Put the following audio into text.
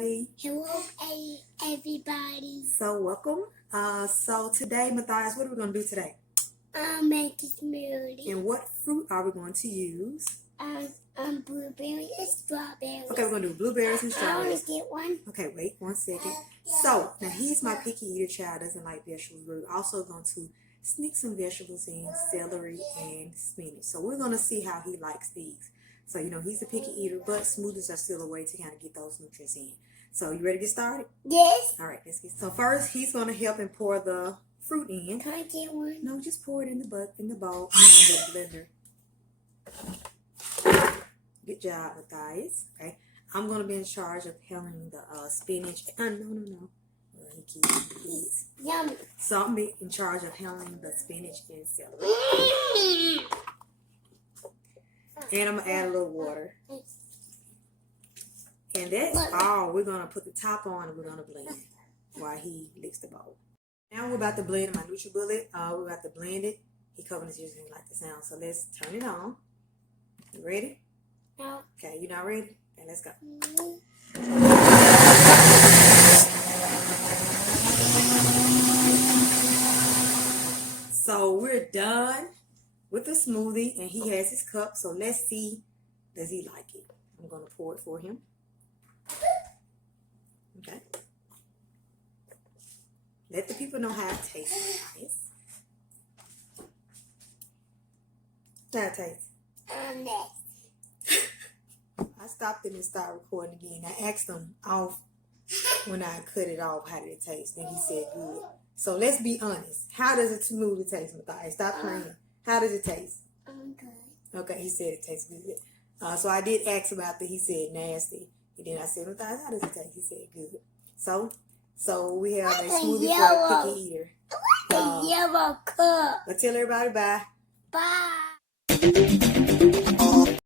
everybody. Hello, everybody. So welcome. So today, Matthias, what are we going to do today? Make a smoothie. And what fruit are we going to use? Blueberry and strawberry. Okay, we're going to do blueberries and I want strawberries. to get one. Okay, wait 1 second. So now he's my picky eater child, doesn't like vegetables. We're also going to sneak some vegetables in, celery and spinach. So we're going to see how he likes these. So, you know, he's a picky eater, but smoothies are still a way to kind of get those nutrients in. So, you ready to get started? Yes. All right, let's get started. So, first, he's going to help and pour the fruit in. Can I get one? No, just pour it in the bowl, in the blender. Good job, Matthias. Okay, I'm going to be in charge of peeling the spinach. No. He's Yummy. So, I'm in charge of peeling the spinach and celery. And I'm going to add a little water. And that's all. We're going to put the top on and we're going to blend while he licks the bowl. Now we're about to blend my NutriBullet. We're about to blend it. He covered his ears and didn't like the sound. So let's turn it on. You ready? No. Okay, you not ready? Okay, let's go. So we're done with the smoothie and he has his cup. So let's see, does he like it? I'm going to pour it for him. Okay. Let the people know how it tastes, guys. How it tastes? Next. I stopped him and started recording again. I asked him off when I cut it off, how did it taste? And he said good. So let's be honest. How does a smoothie taste, Matthias? Stop playing. How does it taste? Good. Okay, he said it tastes good. So I did ask about that. He said nasty. And then I said, Matthias, how does it taste? He said good. So we have a smoothie for a picky eater. A yellow cup. But tell everybody bye. Bye.